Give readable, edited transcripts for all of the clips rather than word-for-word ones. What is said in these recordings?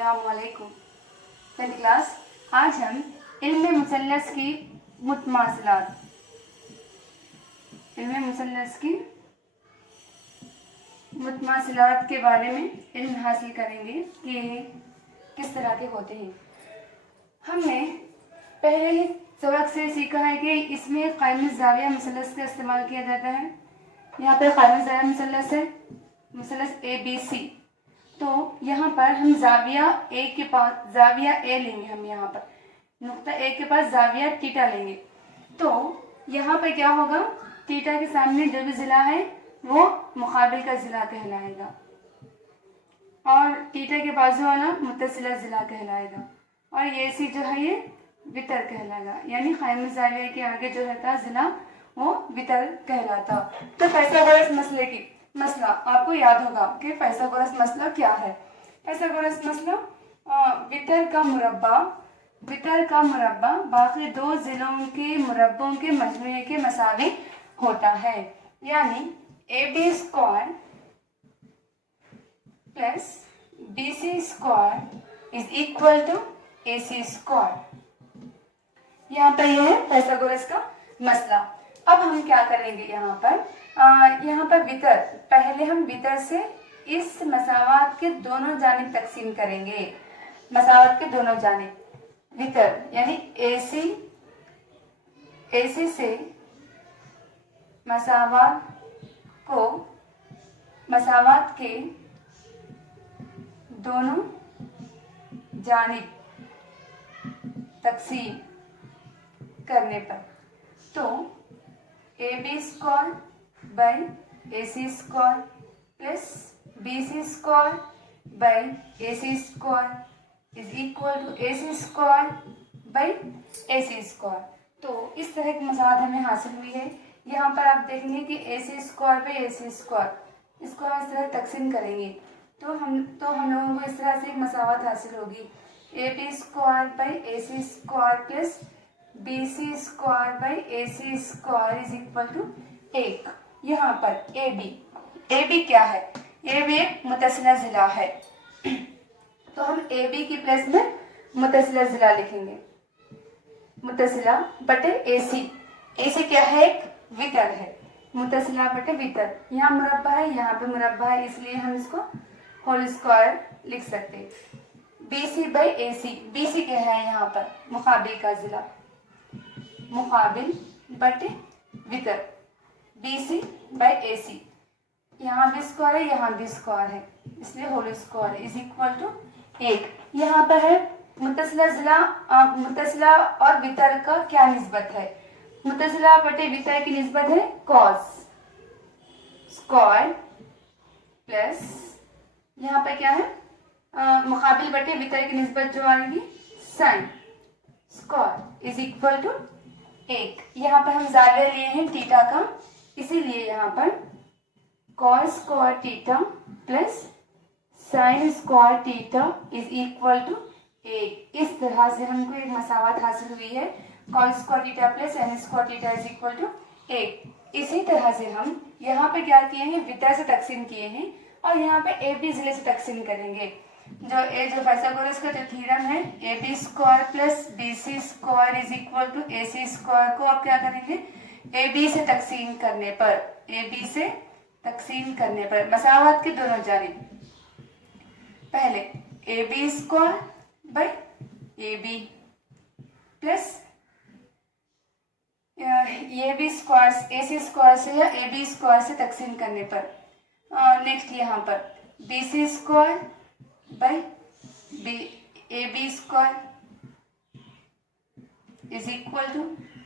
अस्सलामुअलैकुम। 10th class. आज हम इल्म मुसल्लस की मुतमासिलात के बारे में इल्म हासिल करेंगे कि किस तरह के होते हैं। हमने पहले ही सबक से सीखा है कि इसमें क़ाइम ज़ाविया मुसल्लस का इस्तेमाल किया जाता है। यहाँ पर क़ाइम ज़ाविया मुसल्लस है, मुसल्लस ABC। तो यहाँ पर हम ज़ाविया ए के पास ज़ाविया ए लेंगे। हम यहाँ पर नुक्ता ए के पास ज़ाविया थीटा लेंगे। तो यहाँ पर क्या होगा, थीटा के सामने जो भी ज़िला है वो मुकाबिल का ज़िला कहलाएगा और थीटा के बाजू वाला मुत्तसिला ज़िला कहलाएगा और ये सी जो है ये वितर कहलाएगा। यानी क़ाइम ज़ाविया के आगे जो रहता ज़िला वो वितर कहलाता। तो पाइथागोरस मसले की मसला आपको याद होगा कि पाइथागोरस मसला क्या है। पाइथागोरस मसला वितर का मुरब्बा बाकी दो जिलों के मुरब्बों के मजमूए के मसावी होता है। यानी AB square plus BC square is equal to AC square. यहाँ पर यह है पाइथागोरस का मसला। अब हम क्या करेंगे, यहाँ पर वितर, पहले हम वितर से इस मसावात के दोनों जानिब तकसीम करेंगे। मसावात के दोनों जानिब वितर यानी AC से मसावात के दोनों जानिब तकसीम करने पर तो AB square by AC square plus BC square by AC square is equal to AC square by AC square. तो इस तरह की मसावत हमें हासिल हुई है। यहाँ पर आप देखेंगे कि AC square by AC square, इसको हम इस तरह तकसीम करेंगे तो हम लोगों को इस तरह से एक मसावत हासिल होगी। AB square by AC square plus BC square by AC square is equal to 1। यहाँ पर AB क्या है, AB एक मुत्तसिला ज़िला है तो हम AB की प्लेस में मुत्तसिला ज़िला लिखेंगे। मुत्तसिला बटे AC क्या है, एक वितर है। मुत्तसिला बटे वितर, यहाँ मुरब्बा है, यहाँ पे मुरब्बा है, इसलिए हम इसको होल स्क्वायर लिख सकते हैं। BC बाई AC, BC क्या है यहाँ पर मुकाबिल का ज़िला, मुकाबिल बटे वितर BC बाई AC। यहाँ भी स्क्वायर है, यहाँ भी स्क्वायर है, इसलिए whole square is equal to 1। यहाँ पर है मुत्तसिला ज़िला, मुत्तसिला और वितर का क्या निस्बत है, मुत्तसिला बटे वितर की निस्बत है कॉस स्क्वायर प्लस यहाँ पे क्या है मुकाबिल बटे वितर की निस्बत जो आएगी sine square is equal to 1। यहाँ पर हम ज़ाविया लिए हैं थीटा का, इसीलिए यहाँ पर cos square theta plus sine square theta is equal to 1। इस तरह से हमको एक मसावत हासिल हुई है, cos square theta plus sine square theta is equal to 1। इसी तरह से हम यहाँ पे क्या किए हैं, वितर से तकसीम किए हैं और यहाँ पे AB ज़िले से तकसीम करेंगे। जो पाइथागोरस का जो थ्योरम है AB square plus BC square is equal to AC square को आप क्या करेंगे, AB से तकसीम करने पर मसावत के दोनों जानिब पहले AB square by AB plus ये भी स्क्वायर AC स्क्वायर से या AB स्क्वायर से तकसीम करने पर नेक्स्ट यहाँ पर BC square by AB square is equal to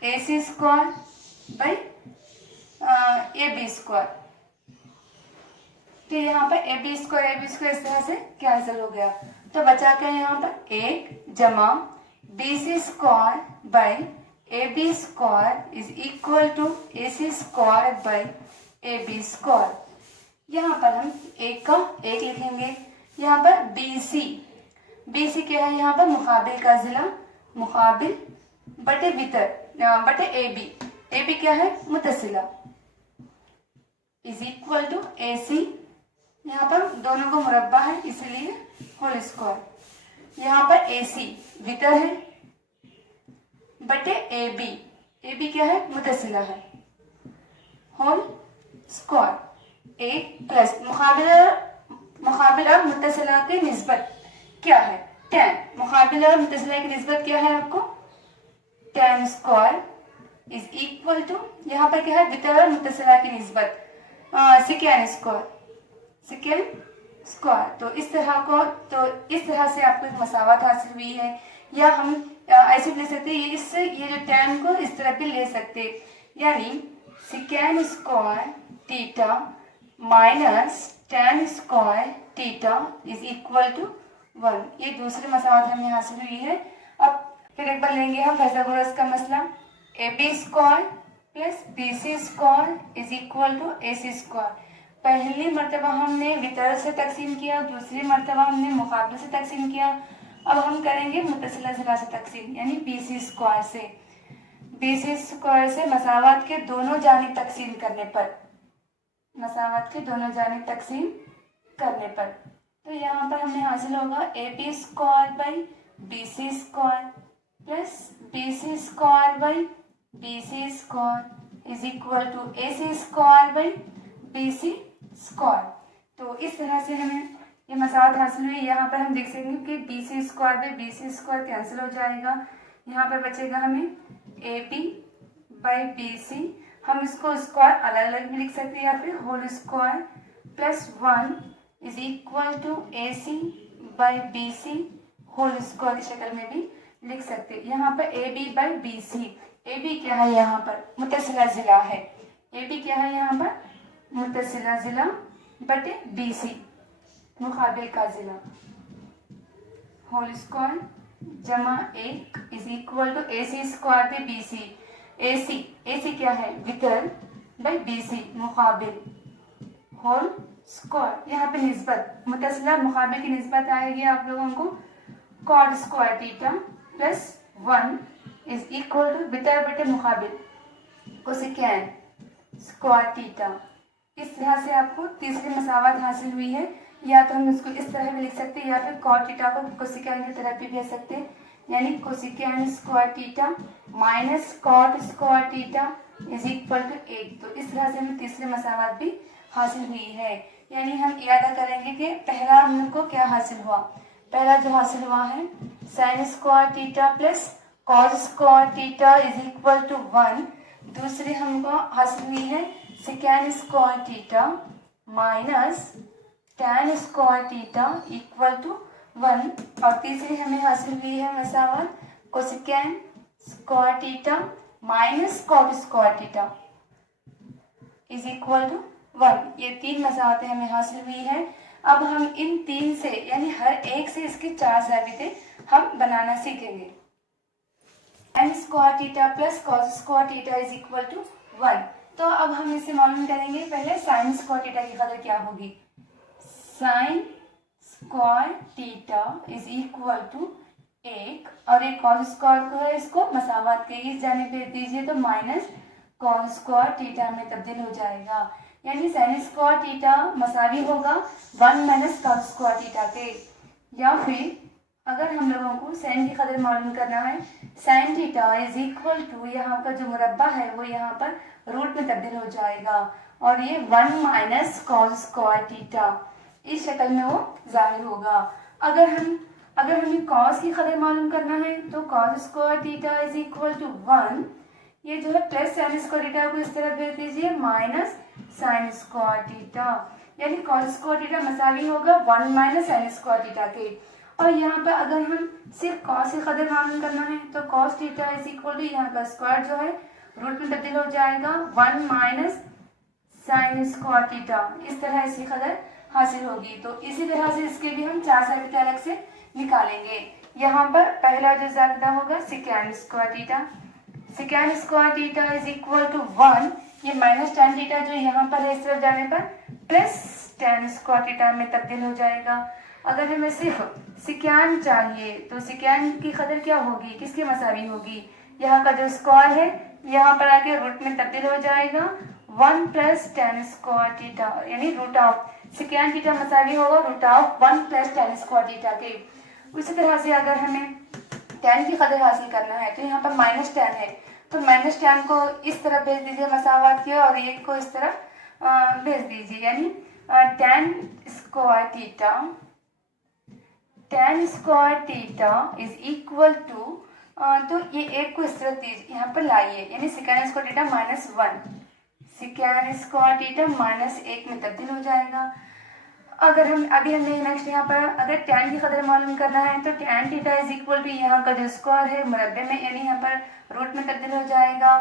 AC square by AB square. तो यहाँ पर AB स्क्वायर इस तरह से कैंसिल हो गया तो बचा क्या यहाँ पर 1 जमा BC square by AB square is equal to AC square by AB square. यहाँ पर हम 1 का 1 लिखेंगे। यहाँ पर BC क्या है, यहाँ पर मुकाबिल का ज़िला, मुकाबिल बटे वितर बटे AB क्या है मुत्तसिला इज इक्वल टू AC। यहाँ पर दोनों को मुरब्बा है इसलिए होल स्क्वायर यहाँ पर AC वितर है बटे AB क्या है, मुतसिला है, होल स्क्वायर 1 प्लस मुकाबिल और मुतसिला की निस्बत क्या है, tan। मुकाबिल और मुतसिला की निस्बत क्या है आपको, tan square is equal to, यहाँ पर क्या है, वितर और मुतसिला की निस्बत सेकेंड स्क्वायर। तो इस तरह से आपको एक मसावत हासिल हुई है। या हम ऐसे भी ले सकते हैं, ये जो tan को इस तरह भी ले सकते, यानी second square theta minus tan square theta is equal to 1। ये दूसरी मसावत हमें हासिल हुई है। अब फिर एक बार लेंगे हम फाइथागोरस का मसला, AB square plus BC square is equal to AC square. पहली मर्तबा हमने वितर से तकसीम किया, दूसरी मर्तबा हमने मुकाबले से तकसीम किया, अब हम करेंगे मुतसिला जिला से तकसीम, यानी BC स्क्वायर से। BC स्क्वायर से मसावत के दोनों जानिब तकसीम करने पर, मसावत के दोनों जानिब तकसीम करने पर, तो यहाँ पर हमें हासिल होगा AB square by BC square plus BC square by BC square is equal to AC square by BC square. तो इस तरह से हमें ये मसावत हासिल हुई। यहाँ पर हम देख सकेंगे कि BC square by BC square cancel हो जाएगा, यहाँ पर बचेगा हमें AB बाई BC। हम इसको स्क्वायर अलग अलग भी लिख सकते हैं या फिर whole square plus 1 is equal to AC by BC whole square की शक्ल में भी लिख सकते हैं। यहाँ पर AB बाई BC, AB क्या है, यहाँ पर मुतसिला जिला है, AB क्या है यहाँ पर, मुतसिला जिला बटे BC मुकाबिल का जिला, होल स्क्वायर जमा 1 is equal to AC square पे BC। AC क्या है, वितर बाई BC मुकाबिल होल स्क्वायर। यहाँ पे निस्बत मुतसिला मुकाबिल की निस्बत आएगी आप लोगों को cot square theta plus 1 is equal to वितर बटे मुकाबिल कोसेकेंड स्क्वायर थीटा। इस तरह से आपको तीसरी मसावत हासिल हुई है। या तो हम इसको इस तरह भी लिख सकते हैं या फिर कॉट थीटा को कोसेकेंड की तरह भी लिख सकते हैं, यानी cosecant square theta minus cot square theta is equal to 8। तो इस तरह से हमें तीसरी मसावत भी हासिल हुई है। यानी हम इरादा करेंगे कि पहला हमको क्या हासिल हुआ, पहला जो हासिल हुआ है sine square theta plus cos square theta is equal to 1। दूसरी हमको हासिल हुई है secant square theta minus tan square theta equal to 1। और तीसरी हमें हासिल हुई है मसावत cosecant square theta minus cot square theta is equal to 1। ये तीन मसावतें हमें हासिल हुई है। अब हम इन तीन से यानी हर एक से इसके 4 ज़ाबिते हम बनाना सीखेंगे। tan square theta plus cos square theta is equal to 1। तो अब हम इसे मालूम करेंगे, पहले साइन स्क्वायर थीटा की कदर क्या होगी, sine square theta is equal to 1 और एक कॉस स्क्वायर को है, इसको मसावत के इस जानिब भेज दीजिए तो माइनस कॉस स्क्वायर थीटा में तब्दील हो जाएगा। यानी साइन स्क्वायर थीटा मसावी होगा 1 माइनस कॉस स्क्वायर थीटा के। या फिर अगर हम लोगों को साइन की कदर मालूम करना है, sine theta is equal to यहाँ पर जो मुरब्बा है वो यहाँ पर रूट में तब्दील हो जाएगा और ये 1 माइनस कॉस स्क्वायर थीटा इस शक्ल में वो जाहिर होगा। अगर हमें कॉस की कदर मालूम करना है तो cos square theta is equal to 1, ये जो है प्लस साइन स्क्वायर थीटा को इस तरह भेज दीजिए माइनस साइन स्क्वायर थीटा, यानी कॉस स्क्वायर थीटा मसावी होगा 1 माइनस साइन स्क्वायर थीटा के। और यहाँ पर अगर हम सिर्फ कॉस की कदर मालूम करना है तो cos theta is equal to यहाँ का स्क्वायर जो है रूट में तब्दील हो जाएगा 1 माइनस साइन स्क्वायर थीटा, इस तरह इसकी कदर हासिल होगी। तो इसी तरह से इसके भी हम 4 ज़ाबिते अलग से निकालेंगे। यहाँ पर पहला जो ज़ाबिता होगा second square theta, second square theta is equal to 1, ये माइनस tan थीटा जो यहाँ पर है इस तरफ जाने पर प्लस tan स्क्वायर थीटा में तब्दील हो जाएगा। अगर हमें सिर्फ सेकेंड चाहिए तो सेकेंड की कदर क्या होगी, किसकी मसावी होगी, यहाँ का जो स्क्वायर है यहाँ पर आके रूट में तब्दील हो जाएगा 1 प्लस tan स्क्वायर थीटा, यानी रूट ऑफ सेकेंड थीटा मसावी होगा root of 1 plus tan square theta के। उसी तरह से अगर हमें tan की कदर हासिल करना है तो यहाँ पर -tan है, तो -tan को इस तरफ भेज दीजिए मसावात की, और 1 को इस तरफ भेज दीजिए, यानी tan square theta is equal to, तो ये 1 को इस तरफ दीजिए, यहाँ पर लाइए, यानी second square theta -1, second square theta -1 में तब्दील हो जाएगा। अगर हम अभी हमें नेक्स्ट यहाँ पर अगर tan की कदर मालूम करना है तो tan theta is equal to यहाँ का जो स्क्वायर है मुरब्बे में, यानी यहाँ पर रूट में तब्दील हो जाएगा,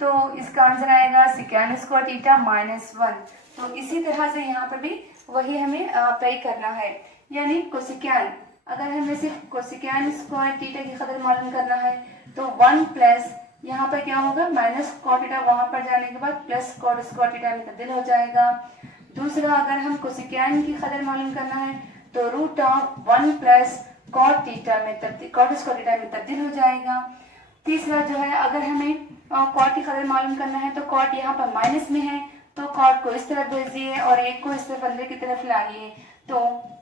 तो इसका आंसर आएगा सेकेंड स्क्वायर थीटा -1। तो इसी तरह से यहाँ पर भी वही हमें अप्लाई करना है, यानी कोसिकेन, अगर हमें सिर्फ कोसिकेन स्क्वायर थीटा की कदर मालूम करना है तो 1 प्लस यहाँ पर क्या होगा माइनस कॉट थीटा, वहां पर जाने के बाद प्लस कॉट स्क्वायर थीटा में तब्दील हो जाएगा। दूसरा, अगर हम कोसिकेन की कदर मालूम करना है तो root of 1 plus cot theta में तब्दील, कॉट स्क्वायर थीटा में तब्दील हो जाएगा। तीसरा जो है, अगर हमें कॉट की कदर मालूम करना है तो कॉट यहाँ पर माइनस में है, तो कॉट को इस तरफ भेजिए और 1 को इस तरफ अंदर की तरफ लाइए, तो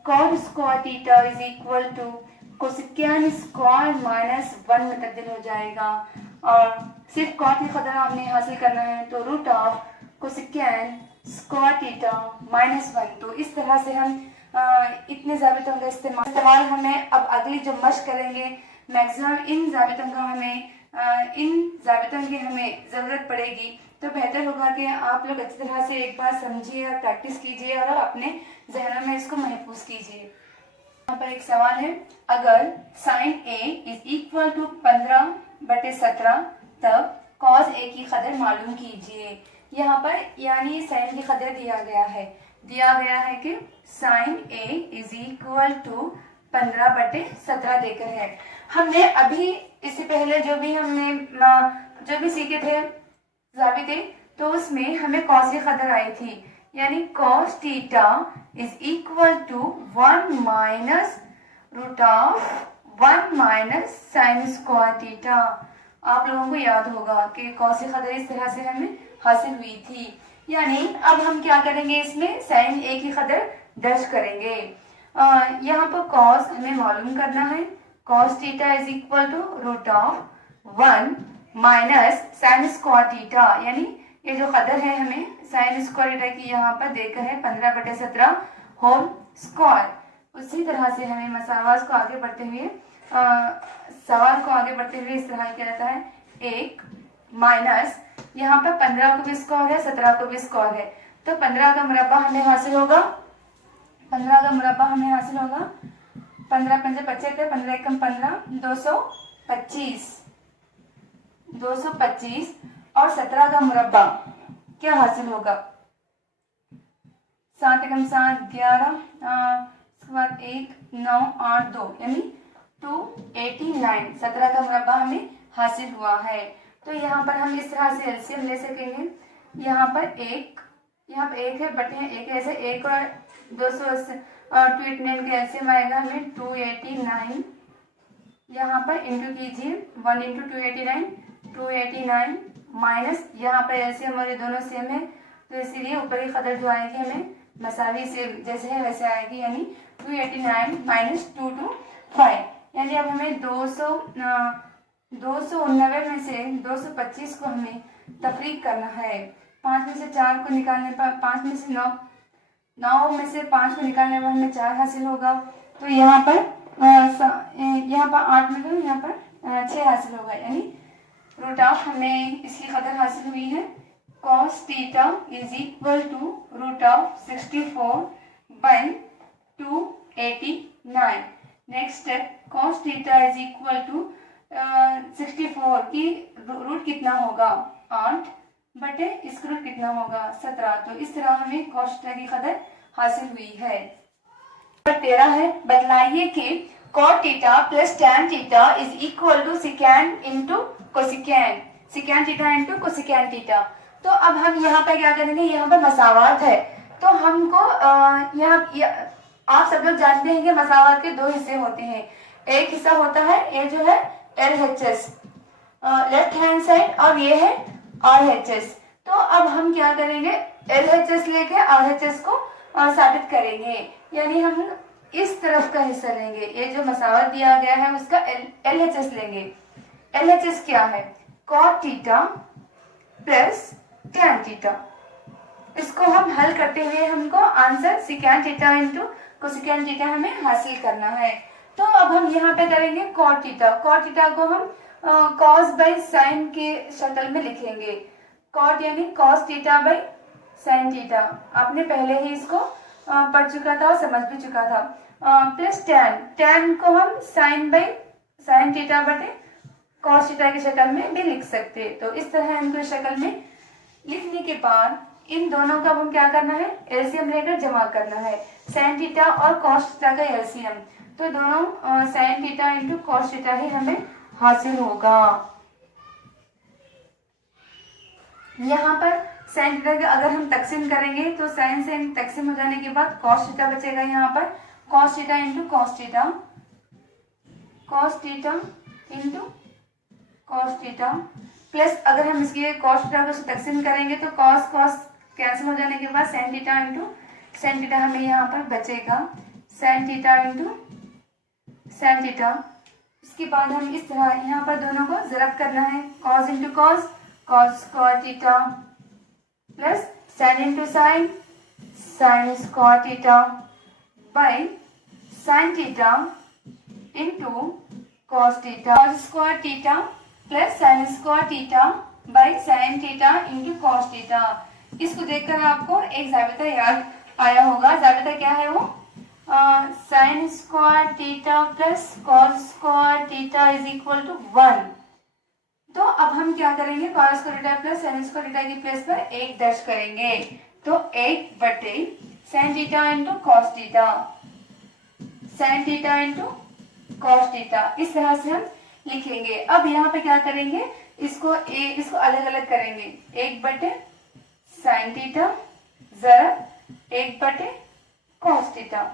cot square theta is equal to cosecant square -1 में तब्दील हो जाएगा। और सिर्फ कॉट की कदर हमने हासिल करना है तो रूट ऑफ कोसिकेन स्क्वायर थीटा -1। तो इस तरह से हम इतने ज़ाबितों का इस्तेमाल हमें अब अगली जो मश्क करेंगे, मैक्सिमम इन ज़ाबितों की हमें ज़रूरत पड़ेगी, तो बेहतर होगा कि आप लोग अच्छी तरह से एक बार समझिए और प्रैक्टिस कीजिए और अपने जहनों में इसको महफूज कीजिए। यहाँ पर एक सवाल है, अगर sin a is equal to 15/17 तब cos a की कदर मालूम कीजिए। यहाँ पर यानी साइन की कदर दिया गया है कि sin a is equal to 15/17 देकर है। हमने अभी इससे पहले जो भी सीखे थे ज़ाबिते, तो उसमें हमें cos की कदर आई थी, यानी cos theta is equal to 1 minus root of 1 minus sine square theta. आप लोगों को याद होगा कि cos की कदर इस तरह से हमें हासिल हुई थी, यानी अब हम क्या करेंगे, इसमें साइन a की कदर दर्ज करेंगे। यहाँ पर cos हमें मालूम करना है, cos theta is equal to root of 1 minus sine square theta, यानी ये जो कदर है हमें साइन स्क्वायर थीटा की यहाँ पर देकर है 15/17 होल स्क्वायर। उसी तरह से हमें मसावास को आगे बढ़ते हुए सवाल को आगे बढ़ते हुए इस तरह किया जाता है, 1 माइनस यहाँ पर 15 को भी स्क्वायर है, 17 को भी स्क्वायर है, तो 15 का मुरब्बा हमें हासिल होगा, 15 का मुरब्बा हमें हासिल होगा 15 × 5 = 75, 15 × 15 225 और 17 का मुरब्बा क्या हासिल होगा, 7 × 7 11, उसके बाद 1 9 8 2 यानी 289। 17 का मुरब्बा हमें हासिल हुआ है। तो यहाँ पर हम इस तरह से एलसीएम ले सकेंगे, यहाँ पर 1 है बटे 1 है, ऐसे 1 और 289 का एलसीएम आएगा हमें 289, यहाँ पर इंटू कीजिए 1 × 289 माइनस यहाँ पर एलसीएम और ये दोनों सेम है, तो इसीलिए ऊपर की कदर जो आएगी हमें मसावी से जैसे है वैसे आएगी, यानी 289 माइनस 225, यानी अब हमें 299 में से 225 को हमें तफरीक करना है। 5 में से 4 को निकालने पर 5 में से 9 में से 5 को निकालने पर हमें 4 हासिल होगा, तो यहाँ पर 8 में तो यहाँ पर 6 हासिल होगा, यानी रूट ऑफ हमें इसकी कदर हासिल हुई है, cos theta is equal to root of 64/289। Next cos theta is equal to 64 की रूट कितना होगा 8 बटे इसका रूट कितना होगा 17, तो इस तरह हमें cos थीटा की कदर हासिल हुई है। नंबर 13 है, बतलाइए कि cot theta plus tan theta is equal to secant into cosecant, secant theta into cosecant theta. तो अब हम यहाँ पर क्या करेंगे, यहाँ पर मसावात है, तो हमको आप सब लोग जानते हैं कि मसावात के 2 हिस्से होते हैं, एक हिस्सा होता है ये जो है LHS लेफ्ट हैंड साइड और ये है RHS। तो अब हम क्या करेंगे, LHS लेके RHS को साबित करेंगे, यानी हम इस तरफ का हिस्सा लेंगे, ये जो मसावत दिया गया है उसका LHS लेंगे। LHS क्या है? cot theta plus tan theta. इसको हम हल करते हुए हमको answer second theta into cosecant theta हमें हासिल करना है। तो अब हम यहाँ पे करेंगे cot थीटा। cot थीटा को हम cos बाई साइन के शक्ल में लिखेंगे। cot यानी cos theta by sine theta, आपने पहले ही इसको पढ़ चुका था और समझ भी चुका था। प्लस tan को हम साइन बाई साइन थीटा बटे cos थीटा की शक्ल में भी लिख सकते। तो इस तरह इनको शक्ल में लिखने के बाद इन दोनों का हम क्या करना है? एलसीएम लेकर जमा करना है। साइन थीटा और cos थीटा का एलसीएम, तो दोनों sine theta into cos theta ही हमें हासिल होगा। यहाँ पर साइन थीटा का अगर हम तकसीम करेंगे तो साइन से तकसीम हो जाने के बाद cos थीटा बचेगा। यहाँ पर cos theta into cos theta, cos theta into cos theta plus अगर हम इसकी cos थीटा को तकसीम करेंगे तो cos कैंसिल हो जाने के बाद sign theta into sine theta हमें यहाँ पर बचेगा। Sign theta into sine theta, इसके बाद हम इस तरह यहाँ पर दोनों को ज़रब करना है। cos into cos, cos square theta plus sine into sine, sign square theta by sine theta into cos theta, cos square theta plus sine square theta by sine theta into cos theta. इसको देखकर आपको एक ज़ाबिता याद आया होगा। ज़ाबिता क्या है वो? Sine square theta plus cos square theta is equal to 1। तो अब हम क्या करेंगे? cos square theta plus sine square theta की प्लेस पर 1 दर्ज करेंगे। तो 1 बटे sine theta into cos theta, sine theta into cos theta, इस तरह से हम लिखेंगे। अब यहाँ पे क्या करेंगे? इसको अलग अलग करेंगे। 1 बटे साइन थीटा ज़रब 1 बटे cos थीटा।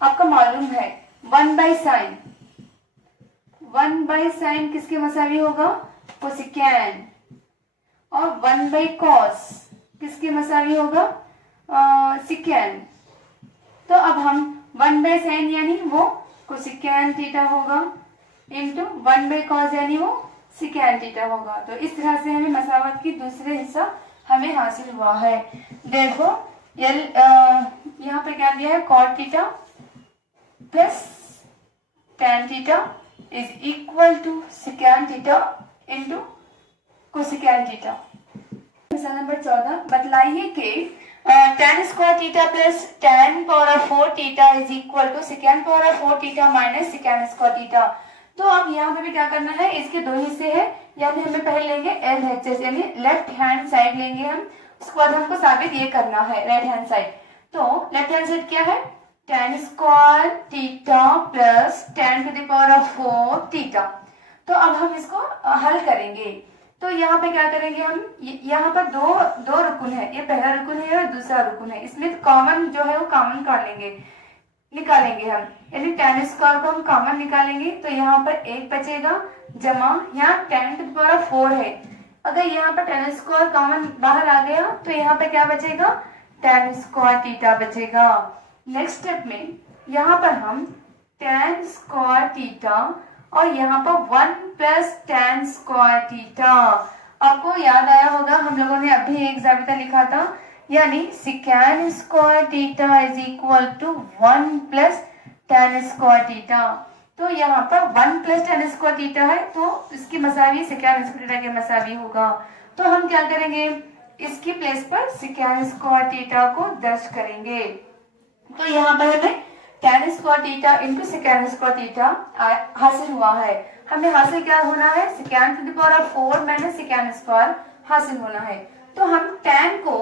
आपका मालूम है 1 बाई साइन, 1 बाई साइन किसके मसावी होगा? कोसेकेंड। और 1 बाई कॉस किसके मसावी होगा? सिकेंड। तो अब हम 1 बाई साइन यानी वो कोसेकेंड थीटा होगा इंटू 1 बाई कॉस यानी वो सिकेंड थीटा होगा। तो इस तरह से हमें मसावत की दूसरे हिस्सा हमें हासिल हुआ है। देखो यहाँ पे क्या दिया है? cot theta plus tan theta is equal to secant theta into cosecant theta. मिसाल नंबर 14, बतलाइए कि tan square theta plus tan power 4 theta is equal to second power 4 theta minus second square theta. तो अब यहाँ पे भी क्या करना है? इसके दो हिस्से हैं, यानी हमें पहले लेंगे LHS यानी लेफ्ट हैंड साइड लेंगे हम। उसके बाद हमको साबित ये करना है राइट हैंड साइड। तो लेफ्ट हैंड साइड क्या है? tan square theta plus tan to the power 4 theta. तो अब हम इसको हल करेंगे। तो यहाँ पे क्या करेंगे हम? यहाँ पर दो रुकुन है, ये पहला रुकुन है और दूसरा रुकुन है। इसमें कॉमन जो है वो कॉमन निकालेंगे हम, यानी tan स्क्वायर को हम कॉमन निकालेंगे। तो यहाँ पर 1 बचेगा जमा यहाँ tan टू द पावर 4 है। अगर यहाँ पर tan स्क्वायर कॉमन बाहर आ गया तो यहाँ पे क्या बचेगा? tan स्क्वायर थीटा बचेगा। नेक्स्ट स्टेप में यहाँ पर हम tan स्क्वायर थीटा और यहाँ पर 1 प्लस tan स्क्वायर थीटा। आपको याद आया होगा हम लोगों ने अभी एक ज़ाबिता लिखा था, यानी secant square theta is equal to 1 plus tan square theta. तो यहाँ पर 1 प्लस tan स्क्वायर थीटा है तो इसकी मसावी सेकेंड स्क्वायर थीटा के मसावी होगा। तो हम क्या करेंगे? इसकी प्लेस पर सेकेंड स्क्वायर थीटा को दर्ज करेंगे। तो यहाँ पर हमें tan square theta into second square theta हासिल हुआ है। हमें हासिल क्या होना है? Second to the power 4 minus second square हासिल होना है। तो हम tan को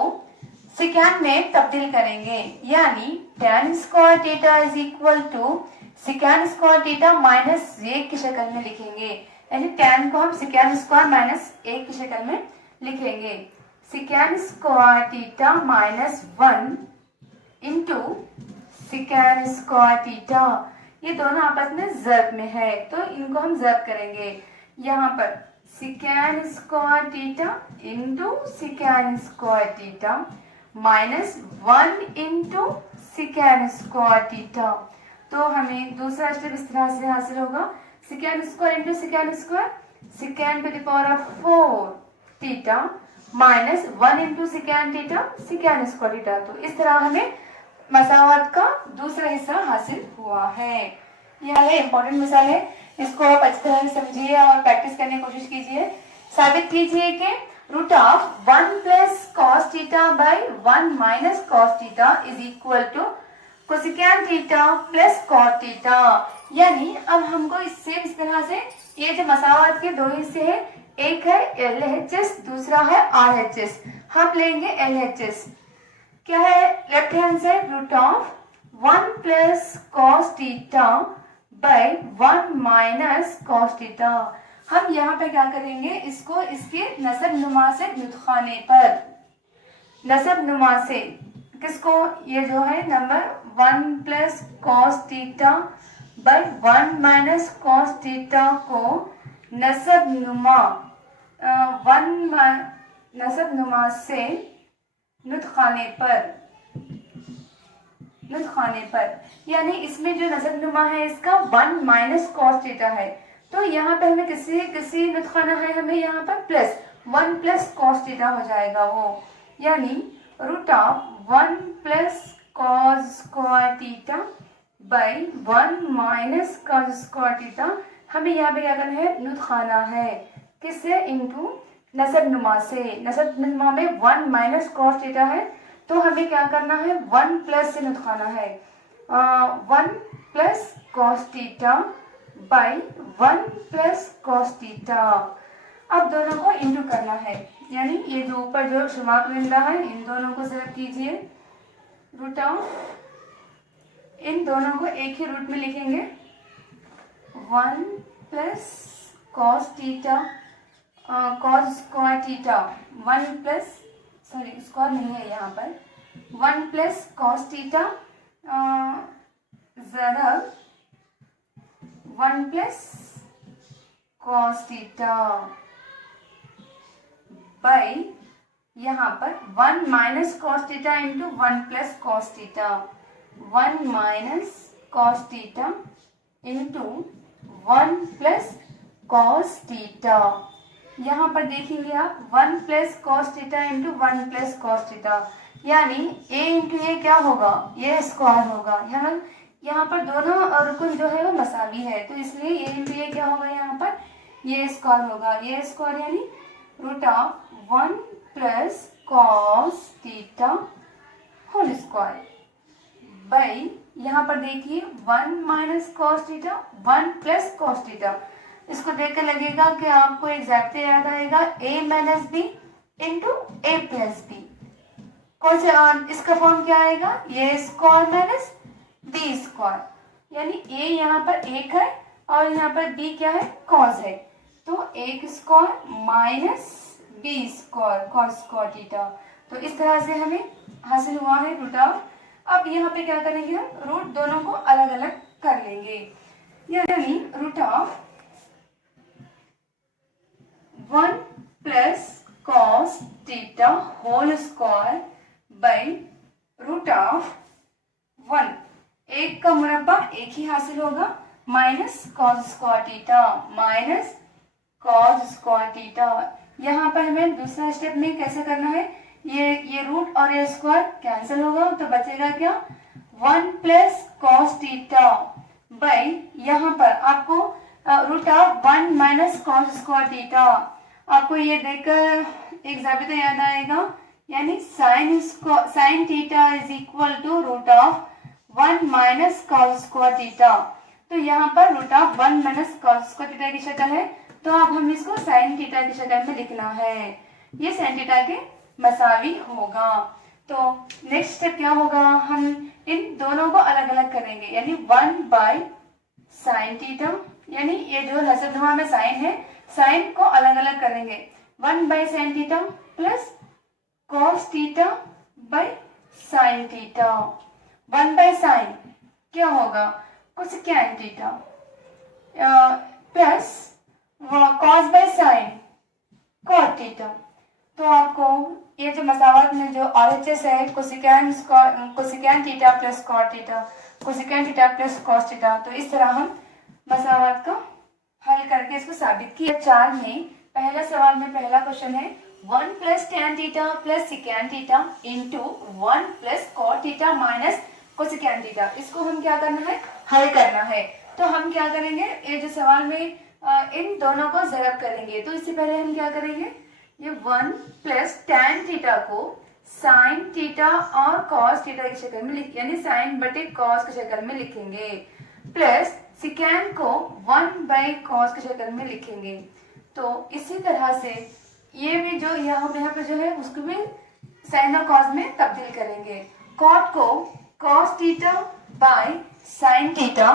सेकेंड में तब्दील करेंगे, यानी tan square theta is equal to second square theta minus 1 की शक्ल में लिखेंगे। यानी tan को हम सेकेंड स्क्वायर माइनस 1 की शक्ल में लिखेंगे। Second square theta minus 1 into second square theta, ये दोनों आपस में ज़र्ब में है तो इनको हम ज़र्ब करेंगे। यहाँ पर second square theta into second square theta minus 1 into second square theta. तो हमें दूसरा स्टेप इस तरह से हासिल होगा, second square into second square, second to the power of 4 theta minus 1 into second theta second square theta. तो इस तरह हमें मसावत का दूसरा हिस्सा हासिल हुआ है। यह है इंपॉर्टेंट मिसाल है, इसको आप अच्छी तरह से समझिए और प्रैक्टिस करने की कोशिश कीजिए। साबित कीजिए कि root of 1 plus cos theta by 1 minus cos theta is equal to cosecant theta plus cot theta. यानी अब हमको इससे इस तरह से ये जो मसावत के दो हिस्से हैं, एक है LHS, दूसरा है RHS। हम लेंगे LHS। क्या है left hand side, root of 1 plus cos theta by 1 minus cos theta. हम यहाँ पे क्या करेंगे, इसको इसके नसब नुमा से नुतखाने पर, नसब नुमा से किसको, ये जो है number 1 plus cos theta by 1 minus cos theta को नसब नुमा नसब नुमा से नुतखाने पर, यानी इसमें जो नसब नुमा है इसका 1 माइनस कॉस थीटा है। तो यहाँ पे हमें किसी नुतखाना है, हमें यहाँ पर प्लस 1 प्लस कॉस थीटा हो जाएगा वो, यानी root of 1 plus cos square theta by 1 minus cos square theta. हमें यहाँ पे क्या करना है, नुतखाना है, किससे, इनटू नसब नुमा से। नसब नुमा में 1 माइनस कॉस थीटा है, तो हमें क्या करना है, 1 प्लस से नुतखाना है, 1 plus cos theta by 1 plus cos theta. अब दोनों को इंटू करना है, यानी ये जो ऊपर जो शुमाक मिल रहा है इन दोनों को सिर्फ कीजिए, रूट ऑफ, इन दोनों को एक ही रूट में लिखेंगे, 1 plus cos theta cos square theta, 1 plus, sorry square नहीं है यहाँ पर, 1 प्लस कॉस थीटा ज़रब 1 प्लस कॉस थीटा बाई यहाँ पर 1 minus cos theta into 1 plus cos theta, 1 minus cos theta into 1 plus cos theta. यहाँ पर देखेंगे आप 1 plus cos theta into 1 plus cos theta, यानी a इंटू ए क्या होगा, ये स्क्वायर होगा। यहाँ पर दोनों रुकन जो है वो मसावी है, तो इसलिए a इंटू ए क्या होगा, यहाँ पर ये स्क्वायर होगा, ये स्क्वायर यानी root of 1 plus cos theta whole square by, यहाँ पर देखिए 1 minus cos theta 1 plus cos theta. इसको देखकर लगेगा कि आपको एग्जैक्ट याद आएगा a minus B into A plus B. कौन से, इसका फॉर्म क्या आएगा, ये स्क्वायर माइनस बी स्क्वायर, यानी a यहाँ पर 1 है और यहाँ पर b क्या है, कॉस है, तो 1 square minus B square cos square theta. तो इस तरह से हमें हासिल हुआ है रूट ऑफ। अब यहाँ पे क्या करेंगे, हम रूट दोनों को अलग अलग कर लेंगे, यानी root of 1 plus cos theta whole square by root of 1, एक का मुरब्बा एक ही हासिल होगा, minus cos square theta minus cos square theta. यहाँ पर हमें दूसरा स्टेप में कैसे करना है, ये रूट और ये स्क्वायर कैंसिल होगा, तो बचेगा क्या, 1 प्लस कॉस थीटा बाई, यहाँ पर आपको root of 1 minus cos square theta, आपको ये देखकर एक ज़ाबिता याद आएगा, यानी sine theta is equal to root of 1 minus cos square theta. तो यहाँ पर root of 1 minus cos square theta की शक्ल है, तो अब हम इसको साइन थीटा की शक्ल में लिखना है, ये साइन थीटा के मसावी होगा। तो नेक्स्ट स्टेप क्या होगा, हम इन दोनों को अलग अलग करेंगे, यानी 1 बाई साइन थीटा, यानी ये जो नसबनुमा में साइन है, साइन को अलग अलग करेंगे, 1 by sine theta plus cos theta by sine theta, 1 by sine क्या होगा, cosecant theta plus cos by sine cot theta. तो आपको ये जो मसावत में जो RHS है cosecant theta plus cot theta, cosecant theta plus cos theta. तो इस तरह हम मसावात को हल करके इसको साबित किया। 4 में पहला सवाल में पहला क्वेश्चन है 1 plus tan theta plus secant theta into 1 plus cot theta minus cosecant theta. इसको हम क्या करना है, हल करना है। तो हम क्या करेंगे, ये जो सवाल में इन दोनों को ज़रब करेंगे। तो इससे पहले हम क्या करेंगे, ये 1 प्लस टेन थीटा को साइन थीटा और कॉस थीटा की शक्ल में लिख, यानी साइन बटे कॉस की शक्ल में लिखेंगे, प्लस सिकेंट को 1 बाई कॉस की शक्ल में लिखेंगे। तो इसी तरह से ये भी जो यहाँ पे जो है उसको भी साइन और कॉस में तब्दील करेंगे। कॉट को cos theta by sine theta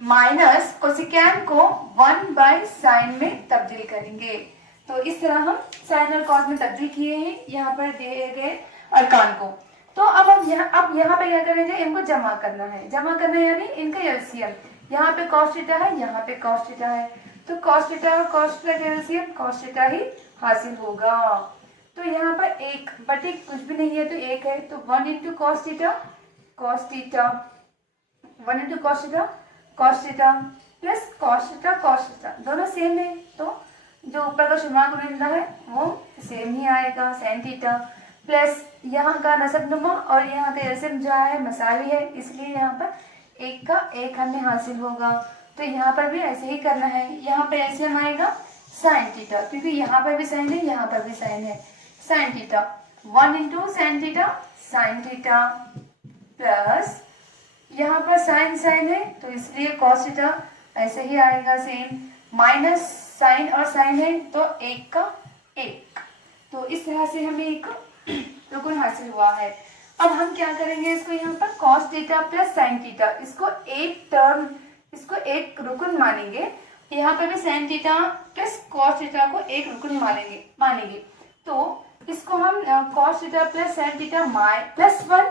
minus cosecant को 1 बाई साइन में तब्दील करेंगे। तो इस तरह हम साइन और कॉस में तब्दील किए हैं यहाँ पर दिए गए अरकान को। तो अब हम यहाँ पे क्या करेंगे, इनको जमा करना है। जमा करना है यानी इनका एलसीएम। यहाँ पे कॉस थीटा है, यहाँ पे कॉस थीटा है, तो कॉस थीटा और कॉस थीटा का एलसीएम कॉस थीटा ही हासिल होगा। तो यहाँ पर एक बटे कुछ भी नहीं है तो एक है, तो 1 into cos theta 1 into cos theta plus cos theta दोनों सेम है, तो जो ऊपर का शुमार गुणिंदा है वो सेम ही आएगा साइन थीटा, प्लस यहाँ का नसब नुमा और यहाँ का एलसीएम जो है मसावी है, इसलिए यहाँ पर एक का एक हमें हासिल होगा। तो यहाँ पर भी ऐसे ही करना है। यहाँ पर एलसीएम आएगा साइन थीटा, क्योंकि यहाँ पर भी साइन है, यहाँ पर भी साइन है, sine theta 1 into sine theta plus यहाँ पर साइन है तो इसलिए कॉस थीटा ऐसे ही आएगा सेम, माइनस साइन और साइन है तो एक का एक। तो इस तरह से हमें एक रुकन हासिल हुआ है। अब हम क्या करेंगे, इसको यहाँ पर cos theta plus sine theta, इसको एक रुकन मानेंगे। यहाँ पर भी sine theta plus cos theta को एक रुकन मानेंगे। तो इसको हम cos theta plus sine theta plus 1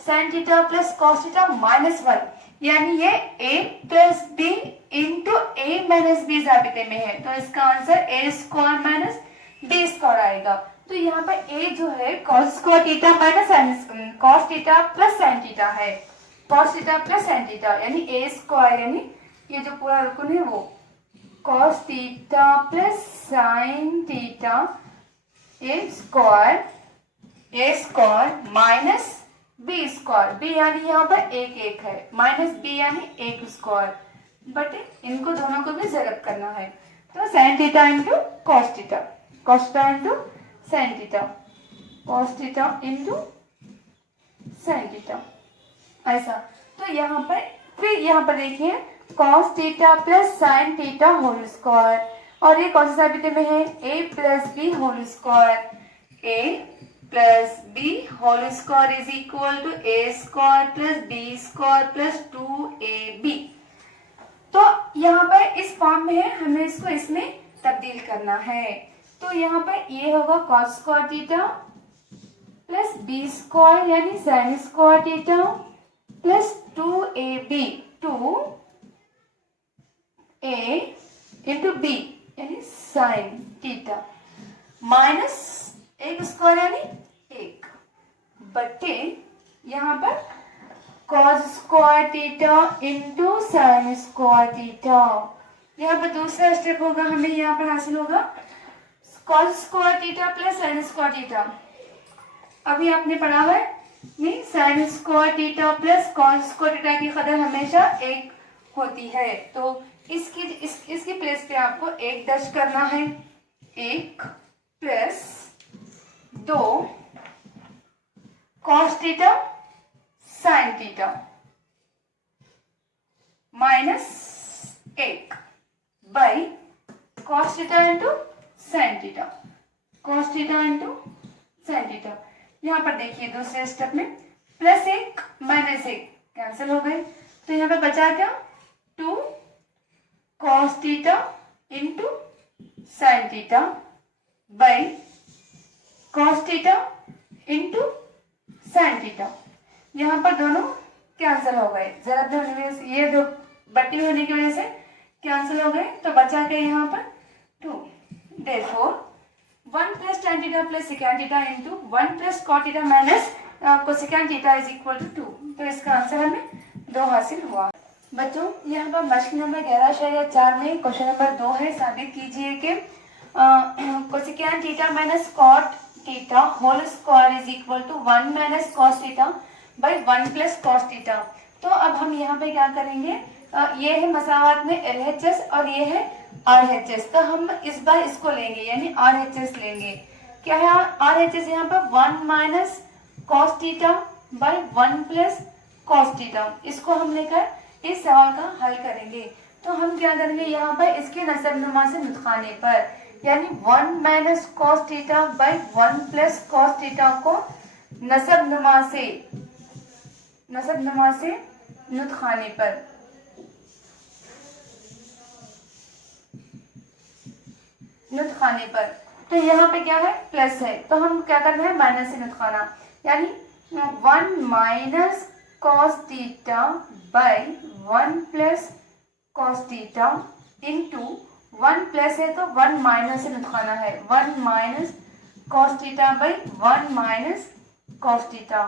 sine theta plus cos theta minus 1, यानी ये a plus B into A minus b जाबिते में है, तो इसका answer a square minus B square आएगा। तो यहाँ पर a जो है cos square theta minus cos theta plus sine theta है, cos theta plus sine theta यानी ए स्क्वायर, यानी ये जो पूरा रुकन है वो cos theta plus sine theta a square minus B square, b यानी यहाँ पर एक है, माइनस बी यानी एक स्क्वायर, बट इनको दोनों को भी ज़रब करना है। तो sine theta into cos theta into sine theta, cos theta into sine theta, ऐसा। तो यहाँ पर फिर यहाँ पर देखिए cos theta plus sine theta whole square, और ये कौन से साबिते में है, a plus B whole square, a plus B whole square is equal to A square plus B square plus 2ab। तो यहाँ पर इस फॉर्म में है, हमें इसको इसमें तब्दील करना है। तो यहाँ पर ये होगा cos square theta plus B square यानी sine square theta plus 2ab, 2a into b यानी साइन थीटा माइनस एक स्क्वायर यानी एक, बटे यहाँ पर cos square theta into sine square theta. यहाँ पर दूसरा स्टेप होगा, हमें यहाँ पर हासिल होगा cos square theta plus sine square theta. अभी आपने पढ़ा है नहीं, sign square theta plus cos square theta की कदर हमेशा एक होती है, तो इसकी प्लेस पे आपको एक दर्ज करना है, एक plus 2 cos theta sine theta minus 1 by cos theta into sine theta, cos theta into sine theta. यहाँ पर देखिए दूसरे स्टेप में प्लस 1 माइनस 1 कैंसिल हो गए, तो यहाँ पे बचा क्या, 2 cos theta into sine theta by cos theta into sine theta. यहाँ पर दोनों कैंसिल हो गए, जरा ये दो बट्टी होने की वजह से कैंसिल हो गए, तो बचा के यहाँ पर 2। Therefore 1 plus tan theta plus second theta into 1 plus cot theta minus cosecant theta is equal to 2। तो इसका आंसर हमें 2 हासिल हुआ। बच्चों यहाँ पर मश्क नंबर 11/4 में क्वेश्चन नंबर 2 है। साबित कीजिए कि cosecant theta minus cot theta whole square is equal to 1 minus cos theta by 1 plus cos theta. तो अब हम यहाँ पे क्या करेंगे, ये है मसावात में LHS और ये है RHS। तो हम इस बार इसको लेंगे यानी RHS लेंगे। क्या है RHS यहाँ पर 1 minus cos theta by 1 plus cos theta. इसको हम लेकर इस सवाल का हल करेंगे। तो हम क्या करेंगे यहाँ पर इसके नसबनुमा से नुत्खाने पर यानी 1 minus cos theta by 1 plus cos theta को नसबनुमा से नुत्खाने पर तो यहाँ पे क्या है प्लस है, तो हम क्या करना है माइनस से नुत्खाना यानी 1 minus cos theta by 1 plus cos theta into 1 plus है तो 1 माइनस से नुत्खाना है 1 minus cos theta by 1 minus cos theta.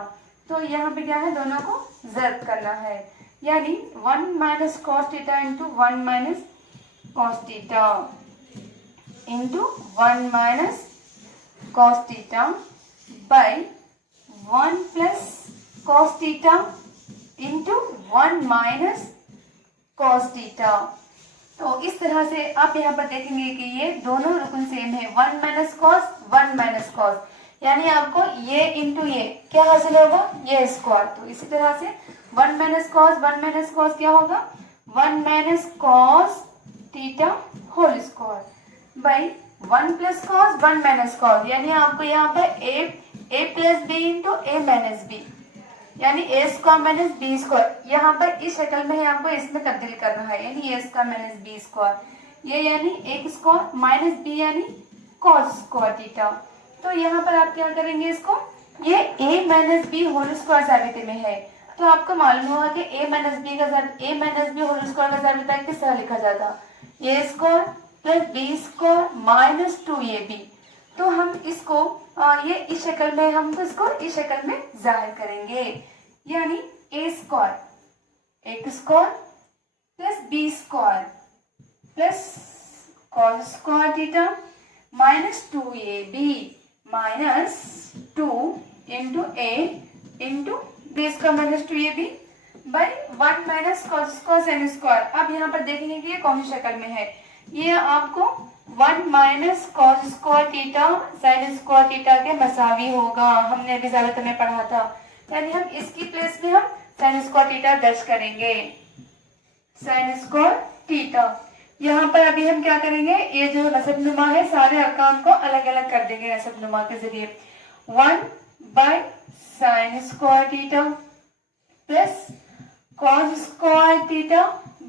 तो यहाँ पे क्या है दोनों को ज़र्ब करना है यानी 1 minus cos theta into 1 minus cos theta into 1 minus cos theta by 1 plus cos theta into 1 minus cos theta. तो इस तरह से आप यहाँ पर देखेंगे कि ये दोनों रुकन सेम है 1 माइनस कॉस 1 माइनस कॉस यानी आपको ये इंटू ये क्या हासिल होगा ये स्क्वायर। तो इसी तरह से 1 माइनस कॉस क्या होगा 1 minus cos theta whole square by 1 plus cos 1 minus cos यानी आपको यहाँ पर A plus B into A minus B यानी ए स्क्वायर माइनस बी स्क्वायर। यहाँ पर इस शक्ल में है आपको इसमें तब्दील करना है यानी ए स्क्वायर माइनस बी स्क्वायर ये यानी एक स्क्वायर माइनस बी यानी कॉस स्क्वायर थीटा। तो यहाँ पर आप क्या करेंगे इसको ये a minus B whole square ज़ाबिते में है। तो आपको मालूम होगा कि a minus B whole square का ज़ाबिता किस तरह लिखा जाता a square plus B square minus 2ab। तो हम इसको ये इस शक्ल में हम इसको इस शक्ल में जाहिर करेंगे यानी ए स्क्वायर एक square plus B square plus cos square theta minus 2ab minus 2 into A into B square minus 2ab by 1 minus cos sine square. अब यहाँ पर देखेंगे कि ये कौन सी शक्ल में है ये आपको 1 minus cos square theta sine square theta के मसावी होगा। हमने अभी ज़्यादा में पढ़ा था यानी हम इसकी प्लेस में हम साइन स्क्वायर थीटा दर्ज करेंगे साइन स्क्वायर थीटा। यहाँ पर अभी हम क्या करेंगे ये जो नसबनुमा है सारे अरकान को अलग अलग कर देंगे नसबनुमा के जरिए 1 by sine square theta plus cos square theta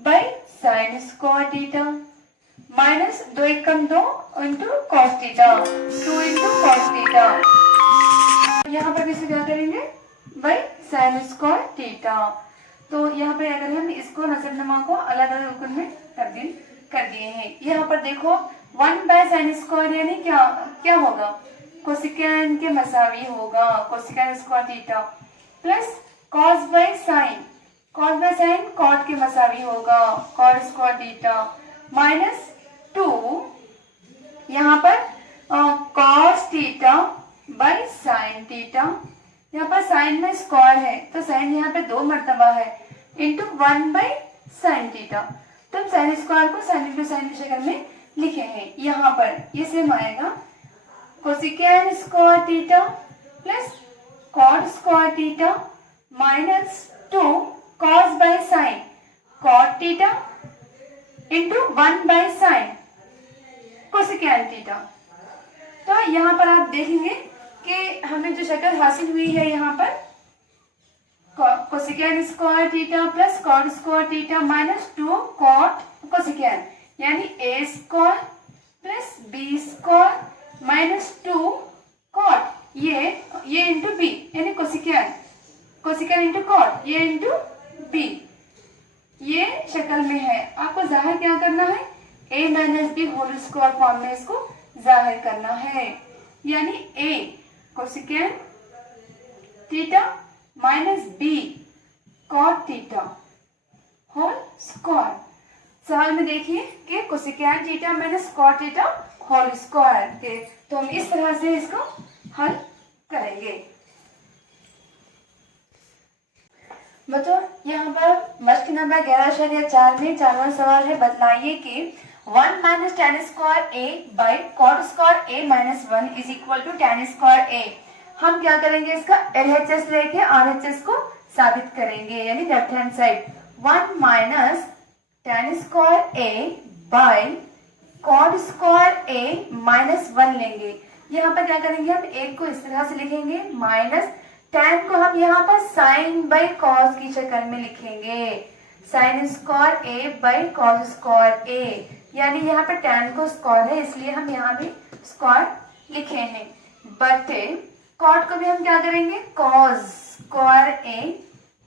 by sine square theta minus 2 Ekam 2 into cos theta 2 into cos theta. यहाँ पर इसे क्या करेंगे बाई साइन स्क्वायर थीटा। तो यहाँ पे अगर हम इसको नसबनुमा को अलग अलग रुकन में तब्दील कर दिए हैं। यहाँ पर देखो 1 बाय साइन स्क्वायर यानी क्या होगा कोसेकेंट के मसावी होगा cosecant square theta plus cos by sine cot के मसावी होगा कॉट स्क्वायर थीटा माइनस 2 यहाँ पर cos theta by sine theta. यहाँ पर साइन में स्क्वायर है तो साइन यहाँ पे 2 मरतबा है इंटू 1 बाई साइन थीटा। तो हम साइन स्क्वायर को साइन इंटू साइन की शक्ल में लिखे हैं। यहाँ पर ये सेम आएगा cosecant square theta plus cot square theta minus 2 cos by sine cot theta into 1 by sine cosecant theta. तो यहाँ पर आप देखेंगे कि हमें जो शक्ल हासिल हुई है यहाँ पर cosecant square theta plus cot square theta minus 2 cot cosecant यानी ए square plus B square minus 2 cot ये इंटू बी यानी कोसेकेंट इंटू कॉट ये इंटू बी ये शक्ल में है। आपको जाहिर क्या करना है a minus B whole square form में इसको जाहिर करना है यानी a cosecant theta minus B cot theta whole square. सवाल में देखिए कि cosecant theta minus cot theta whole square के, तो हम इस तरह से इसको हल करेंगे। बच्चों यहाँ पर मश्क नंबर 11/4 में 4वां सवाल है, बतलाइए कि 1 minus tan square A by cot square A minus 1 is equal to tan square a. हम क्या करेंगे, इसका LHS लेके RHS को साबित करेंगे, यानी left hand side 1 minus tan square A by cot square A minus 1 लेंगे। यहाँ पर क्या करेंगे, हम एक को इस तरह से लिखेंगे, माइनस tan को हम यहाँ पर साइन बाई कॉस की शक्ल में लिखेंगे, sine square A by cos square A, यानी यहाँ पर tan को स्क्वायर है इसलिए हम यहाँ भी स्क्वायर लिखे हैं। बट कॉट को भी हम क्या करेंगे, cos square A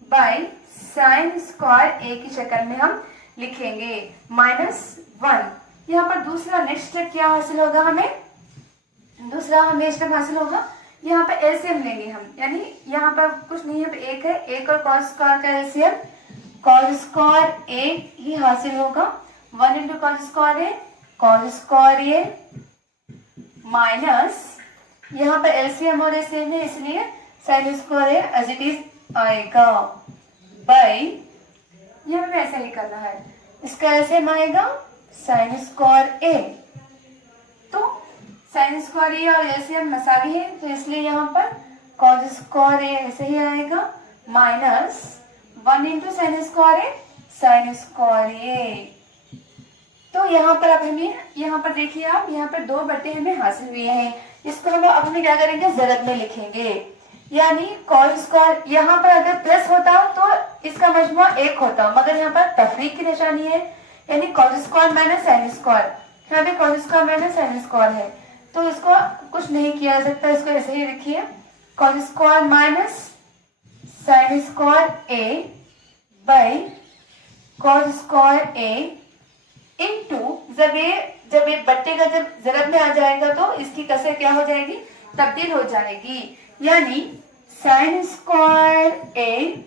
by sine square A की शक्ल में हम लिखेंगे, -1। यहाँ पर दूसरा नेक्स्ट स्टेप क्या हासिल होगा हमें, दूसरा हमें स्टेप हासिल होगा, यहाँ पर एलसीएम लेंगे हम, यानी यहाँ पर कुछ नहीं है, एक है, एक और कॉस स्क्वायर का एलसीएम कॉस स्क्वायर ए ही हासिल होगा, 1 into cos square A cos square A minus यहाँ पर एलसीएम और एलसीएम है इसलिए sine square A as it is आएगा बाई, ये हमें ऐसा ही करना है, इसका एलसीएम आएगा साइन स्क्वायर ए, तो साइन स्क्वायर ए और एलसीएम मसावी है तो इसलिए यहाँ पर कॉस स्क्वायर ए ऐसे ही आएगा माइनस 1 इंटू साइन स्क्वायर ए साइन स्क्वायर ए। तो यहाँ पर अब हमें, यहाँ पर देखिए आप, यहाँ पर 2 बटे हमें हासिल हुए हैं, इसको हम अपने क्या करेंगे, जरब में लिखेंगे, यानी कॉस स्क्वायर, यहाँ पर अगर प्लस होता तो इसका मजमुआ 1 होता, मगर यहाँ पर तफरीक की निशानी है, यानी cos square minus sine square, यहाँ पे cos square minus sine square है, तो इसको कुछ नहीं किया जा सकता, इसको ऐसे ही लिखिए, cos square minus sine square A by cos square A into, जब ये बट्टे का जब जरब में आ जाएगा तो इसकी कसर क्या हो जाएगी, तब्दील हो जाएगी, यानी sine square A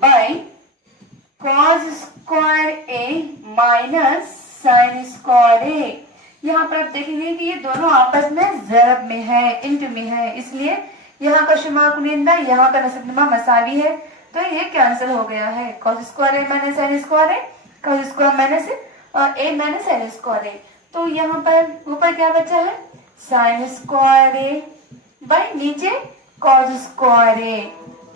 by cos square A minus sine square A. यहाँ पर आप देखेंगे कि ये दोनों आपस में जरब में है, इंटू में है, इसलिए यहाँ का शुमा कुनिंदा यहाँ का नसबनुमा मसावी है, तो ये कैंसिल हो गया है, cos square A minus sine square A, cos square minus A minus sine square ए, तो यहाँ पर ऊपर क्या बचा है, साइन स्क्वायर ए बाई नीचे कॉस स्क्वायर ए,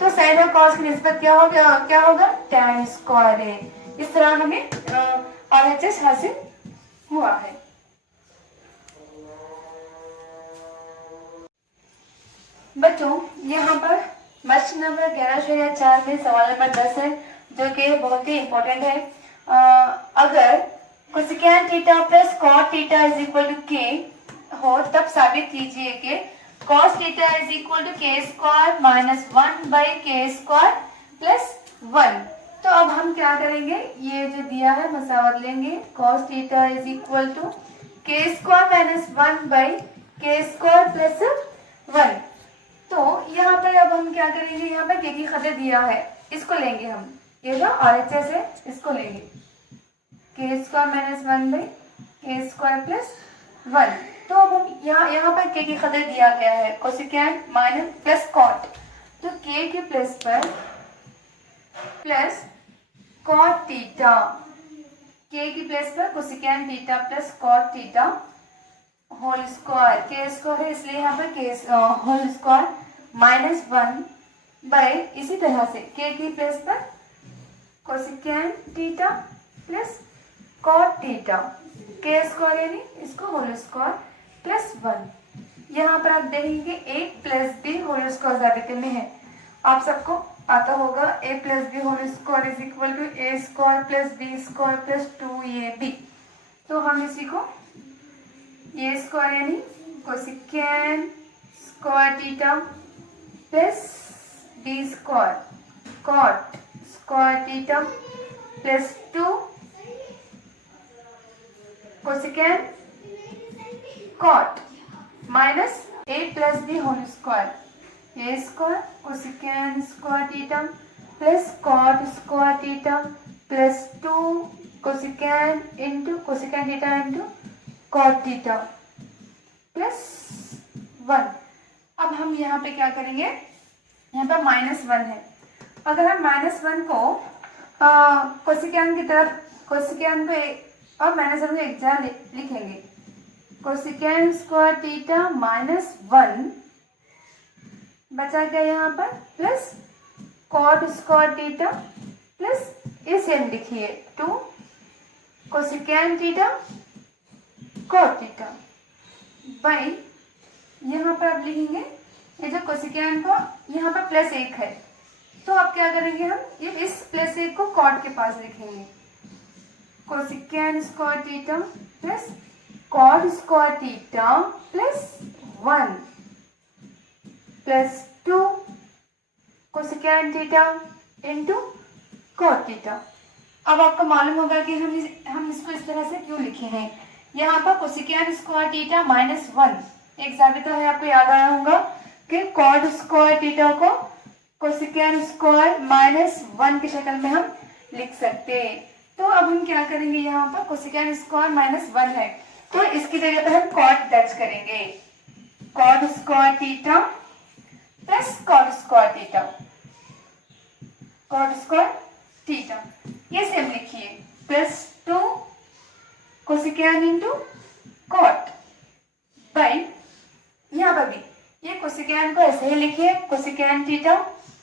तो साइन और कॉस की निस्बत क्या होगा टैन स्क्वायर ए। इस तरह हमें RHS हासिल हुआ है। बच्चों यहाँ पर मश्क नंबर 11/4 में सवाल नंबर 10 है, जो कि बहुत ही इम्पोर्टेंट है। अगर cosecant theta plus cot theta is equal to K हो तब साबित कीजिए कि cos theta is equal to K square minus 1 by K square plus 1। तो अब हम क्या करेंगे, ये जो दिया है मसावत लेंगे, cos theta is equal to K square minus 1 by K square plus 1। तो यहाँ पर अब हम क्या करेंगे, यहाँ पर के की खतर दिया है, इसको लेंगे हम, ये जो RHS है इसको लेंगे, के square minus 1 by K square plus 1। तो अब हम यहाँ पर के की खतर दिया गया है, कोसेकेंट माइनस प्लस कॉट, तो के के प्लस पर प्लस कॉट थीटा, के की प्लस पर cosecant theta plus cot theta whole square, K square है इसलिए यहाँ पर के होल स्क्वायर माइनस 1 बाई, इसी तरह से के की प्लस पर cosecant theta plus cot theta, K square यानी इसको होल स्क्वायर प्लस 1। यहाँ पर आप देखेंगे a plus B whole square जाबिते में है, आप सबको आता होगा a plus B whole square is equal to A square plus B square plus 2ab। तो हम इसी को ए स्क्वायर यानी cosecant square theta plus B square cot square theta plus 2 cosecant cot minus A plus B whole square A square cosecant square theta plus cot square theta plus 2 cosecant theta into cot theta plus 1। अब हम यहाँ पे क्या करेंगे, यहाँ पे -1 है। अगर हम -1 को कोसिकेन की तरफ, कोसिकेन पे और -1 को एक जगह लिखेंगे, कोसिकेन स्क्वायर थीटा -1 बचा गया यहाँ पर, plus cot square theta plus इसे लिखिए 2 cosecant theta cot theta by, यहाँ पर आप लिखेंगे ये जो कोसिकेन को यहाँ पर +1 है, तो अब क्या करेंगे हम, ये इस +1 को कॉट के पास लिखेंगे, cosecant square theta plus cot square theta plus 1 plus 2 cosecant theta into cot theta. अब आपको मालूम होगा कि हम इसको इस तरह से क्यों लिखे हैं। यहाँ पर कोसिकेन स्क्वायर थीटा -1 एक जाबिता है, आपको याद आया होगा कि कॉट स्क्वायर थीटा को कोसिकेन स्क्वायर -1 की शक्ल में हम लिख सकते हैं। तो अब हम क्या करेंगे, यहाँ पर कोसिकेन स्क्वायर -1 है, तो इसकी जगह पर हम कॉट दर्ज करेंगे, cot square theta plus cot square theta, cot square theta, ये सेम लिखिए, plus 2 cosecant into cot by, यहाँ पर भी ये कोसिकेन को ऐसे ही लिखिए, cosecant theta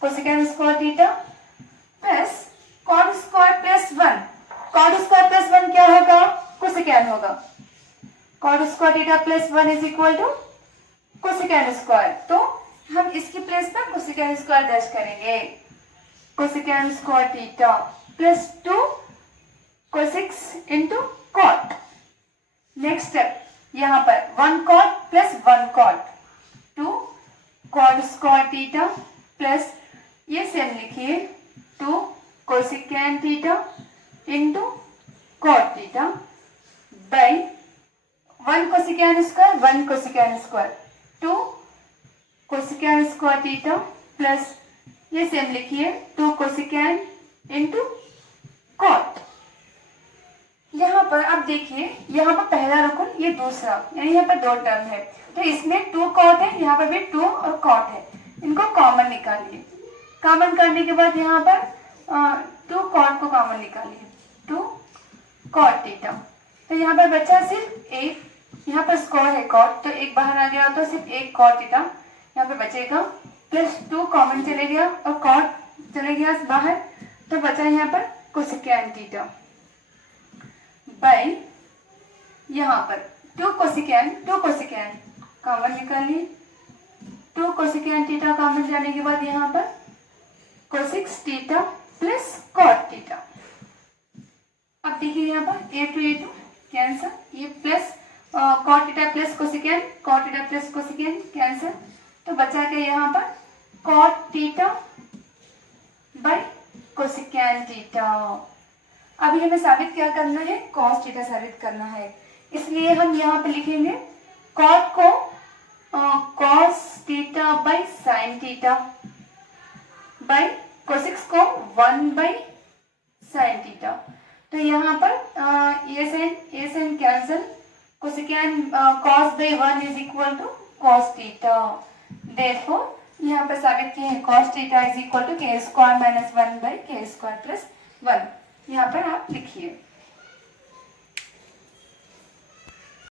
cosecant square theta plus cot square plus 1, cot square plus 1 क्या होगा, कोसिकेन होगा, cot square theta plus 1 is equal to cosecant square, तो हम इसकी प्लेस पर कोसिकेन स्क्वायर दर्ज करेंगे, कोसिकेन square theta plus 2 cosec into cot. Next step, यहाँ पर 1 cot plus 1 cot, 2 cot square theta plus ये सेम लिखिए 2 cosecant theta into cot theta by 1 cosecant square 1 cosecant square 2 cosecant square theta plus ये same लिखिए 2 cosecant into cot. यहाँ पर अब देखिए, यहाँ पर पहला रुकन, ये दूसरा, यानी यहाँ पर 2 टर्म है, तो इसमें 2 कॉट है, यहाँ पर भी 2 और कॉट है, इनको कॉमन निकालिए। कॉमन करने के बाद यहाँ पर 2 कॉट को कॉमन निकालिए, 2 कॉट थीटा, तो यहाँ पर बचा सिर्फ एक, यहाँ पर स्क्वायर है कॉट, तो एक बाहर आ गया, तो सिर्फ एक कॉट थीटा यहाँ पे बचेगा, प्लस 2 कॉमन चले गया और कॉट चले गया बाहर, तो बचा यहाँ पर कोसिकेन थीटा बाई, यहाँ पर 2 कोसिकेन कॉमन निकालिए, 2 कोसिकेन थीटा कॉमन जाने के बाद यहाँ पर cosec theta plus cot theta. अब देखिए यहाँ पर a to कैंसर, ये plus cot theta plus cosecant, cot theta plus cosecant cancel, तो बचा के यहाँ पर cot theta by cosecant theta. अभी हमें साबित क्या करना है, कॉस थीटा साबित करना है, इसलिए हम यहाँ पे लिखेंगे कॉट को cos theta by sine theta by cosec को 1 बाई साइन थीटा, तो यहाँ पर ये sine cancel, cosecant cos by 1 is equal to cos theta, therefore यहाँ पर साबित किए हैं cos theta is equal to k² - 1 by k² + 1, यहाँ पर आप लिखिए।